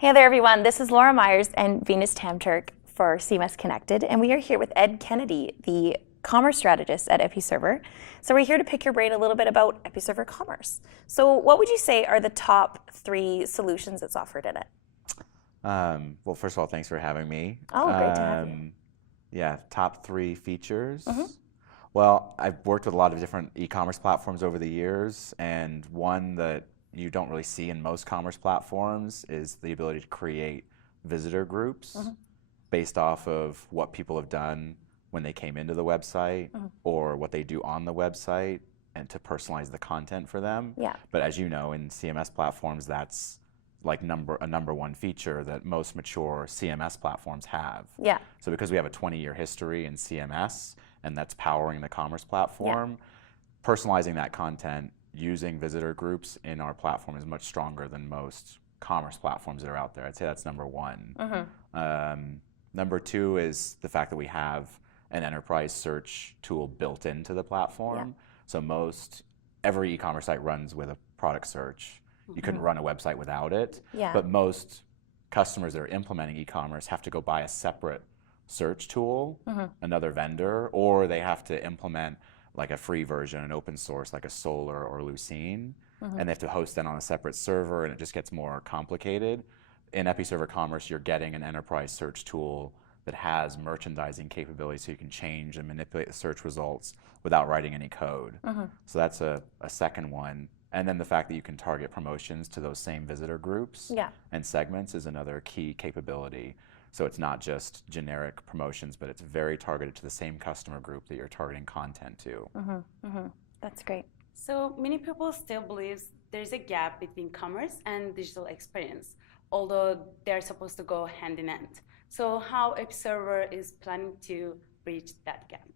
Hey there, everyone. This is Laura Myers and Venus Tamturk for CMS-Connected, and we are here with Ed Kennedy, the commerce strategist at Episerver. So we're here to pick your brain a little bit about Episerver Commerce. So what would you say are the top 3 solutions that's offered in it? Well, first of all, thanks for having me. Oh, great to have you. Yeah, top 3 features. Well, I've worked with a lot of different e-commerce platforms over the years, and one that you don't really see in most commerce platforms is the ability to create visitor groups based off of what people have done when they came into the website or what they do on the website, and to personalize the content for them. Yeah. But as you know, in CMS platforms, that's like a number 1 feature that most mature CMS platforms have. Yeah. So because we have a 20-year history in CMS, and that's powering the commerce platform, personalizing that content using visitor groups in our platform is much stronger than most commerce platforms that are out there. I'd say that's number 1. Number 2 is the fact that we have an enterprise search tool built into the platform. So every e-commerce site runs with a product search. You couldn't run a website without it. But most customers that are implementing e-commerce have to go buy a separate search tool, another vendor, or they have to implement like a free version, an open source like a Solar or Lucene, and they have to host that on a separate server, and it just gets more complicated. In Episerver Commerce, you're getting an enterprise search tool that has merchandising capabilities, so you can change and manipulate the search results without writing any code. So that's a second one. And then the fact that you can target promotions to those same visitor groups and segments is another key capability. So it's not just generic promotions, but it's very targeted to the same customer group that you're targeting content to. That's great. So many people still believe there's a gap between commerce and digital experience, although they're supposed to go hand in hand. So how Episerver is planning to bridge that gap?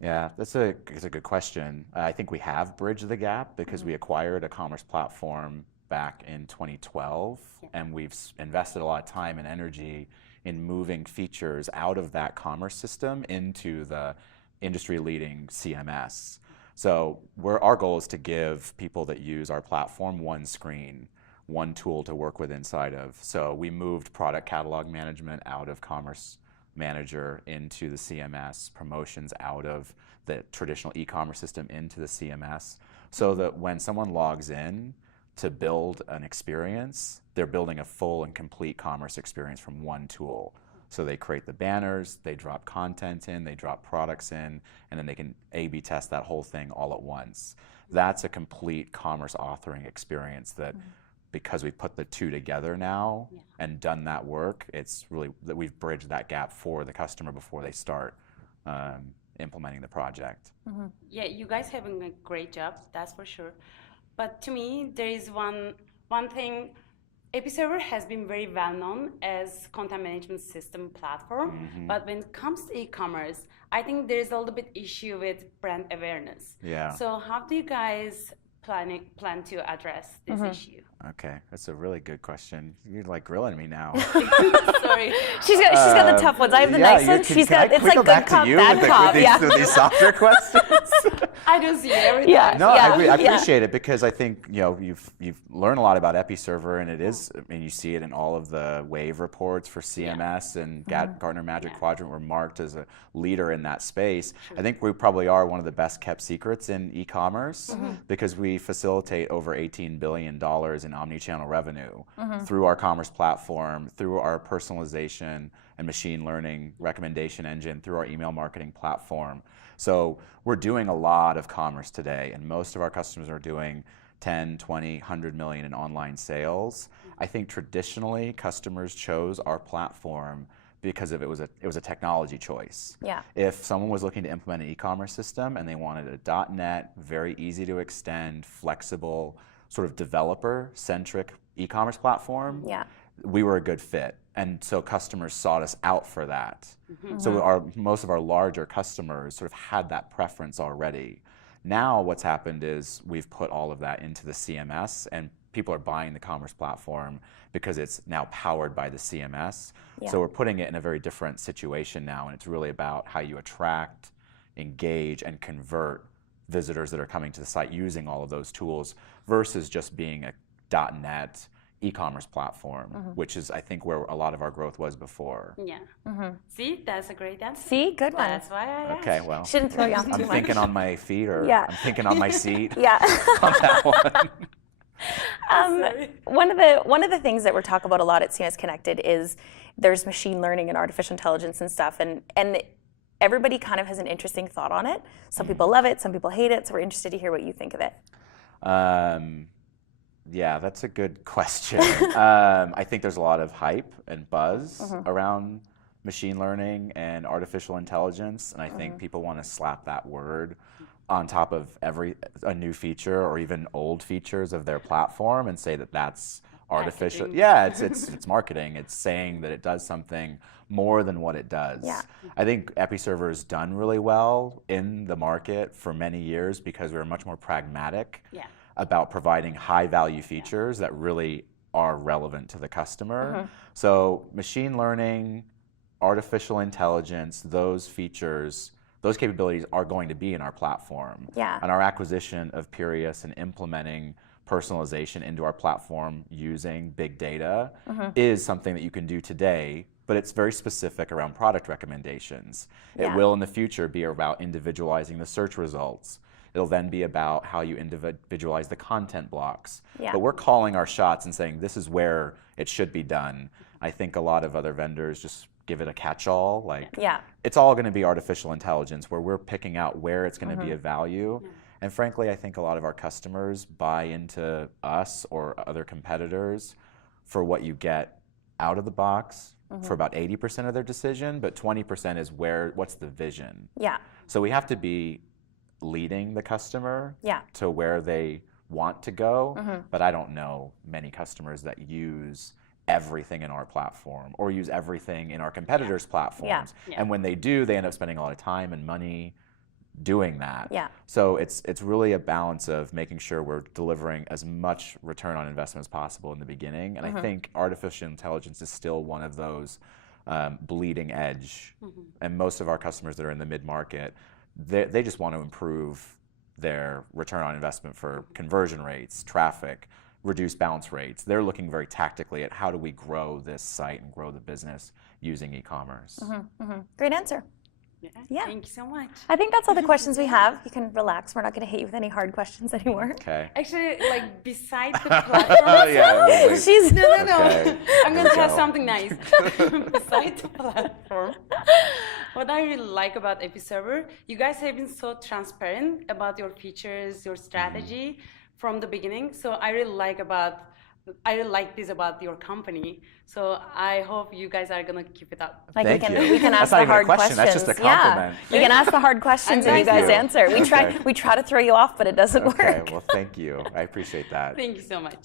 Yeah, that's a good question. I think we have bridged the gap because we acquired a commerce platform back in 2012, and we've invested a lot of time and energy in moving features out of that commerce system into the industry-leading CMS. So our goal is to give people that use our platform one screen, one tool to work with inside of. So we moved product catalog management out of Commerce Manager into the CMS, promotions out of the traditional e-commerce system into the CMS, so that when someone logs in to build an experience, they're building a full and complete commerce experience from one tool. So they create the banners, they drop content in, they drop products in, and then they can A/B test that whole thing all at once. That's a complete commerce authoring experience that, because we've put the 2 together now and done that work, it's really that we've bridged that gap for the customer before they start implementing the project. Yeah, you guys have a great job, that's for sure. But to me, there is one thing. Episerver has been very well known as content management system platform, but when it comes to e-commerce, I think there is a little bit issue with brand awareness. Yeah. So how do you guys plan to address this issue? Okay, that's a really good question. You're like grilling me now. Sorry. She's got the tough ones. I have the nice ones. It's like good cop, bad cop. With these softer questions. I don't see everything. No, I appreciate it, because I think you've learned a lot about Episerver, and it is. I mean, you see it in all of the Wave reports for CMS and Gartner Magic Quadrant. We're marked as a leader in that space. I think we probably are one of the best kept secrets in e-commerce, because we facilitate over $18 billion in omnichannel revenue through our commerce platform, through our personalization and machine learning recommendation engine, through our email marketing platform. So we're doing a lot of commerce today, and most of our customers are doing 10, 20, 100 million in online sales. I think traditionally customers chose our platform because it was a technology choice. If someone was looking to implement an e-commerce system and they wanted a .NET, very easy to extend, flexible, sort of developer-centric e-commerce platform, we were a good fit. And so customers sought us out for that. So most of our larger customers sort of had that preference already. Now what's happened is we've put all of that into the CMS, and people are buying the commerce platform because it's now powered by the CMS. So we're putting it in a very different situation now, and it's really about how you attract, engage, and convert visitors that are coming to the site using all of those tools versus just being a .NET e-commerce platform, which is, I think, where a lot of our growth was before. Yeah. See, that's a great answer. See, good one. That's why I Okay, asked. well, Shouldn't throw you off too I'm much. thinking on my feet, or Yeah. I'm thinking on my seat Yeah. on that one. One of the things that we're talking about a lot at CMS-Connected is there's machine learning and artificial intelligence and stuff, and everybody kind of has an interesting thought on it. Some people love it, some people hate it, so we're interested to hear what you think of it. Yeah, that's a good question. I think there's a lot of hype and buzz around machine learning and artificial intelligence, and I think people want to slap that word on top of a new feature or even old features of their platform and say that that's artificial. Marketing. Yeah, it's marketing. It's saying that it does something more than what it does. Yeah. I think Episerver has done really well in the market for many years because we're much more pragmatic about providing high value features that really are relevant to the customer. So machine learning, artificial intelligence, those features, those capabilities are going to be in our platform. Yeah. And our acquisition of Purius and implementing personalization into our platform using big data is something that you can do today, but it's very specific around product recommendations. It will in the future be about individualizing the search results. It'll then be about how you individualize the content blocks. Yeah. But we're calling our shots and saying this is where it should be done. I think a lot of other vendors just give it a catch-all. Like, it's all going to be artificial intelligence where we're picking out where it's going to be of value. And frankly, I think a lot of our customers buy into us or other competitors for what you get out of the box for about 80% of their decision, but 20% is what's the vision. Yeah. So we have to be leading the customer to where they want to go, but I don't know many customers that use everything in our platform or use everything in our competitors' platforms. And when they do, they end up spending a lot of time and money doing that. So it's really a balance of making sure we're delivering as much return on investment as possible in the beginning. And I think artificial intelligence is still one of those bleeding edge. And most of our customers that are in the mid-market, they just want to improve their return on investment for conversion rates, traffic, reduce bounce rates. They're looking very tactically at how do we grow this site and grow the business using e-commerce. Great answer. Yeah. Thank you so much. I think that's all the questions we have. You can relax. We're not going to hit you with any hard questions anymore. Okay. Actually, like beside the platform, She's no. Okay. I'm going to tell something nice. Beside the platform, what I really like about Episerver, you guys have been so transparent about your features, your strategy from the beginning. So I really like this about your company. So I hope you guys are gonna keep it up. Like Thank you. We can ask That's not the even a hard question, questions. that's just a compliment. We can ask the hard questions and you guys answer. We try to throw you off, but it doesn't work. Okay, well, thank you. I appreciate that. Thank you so much.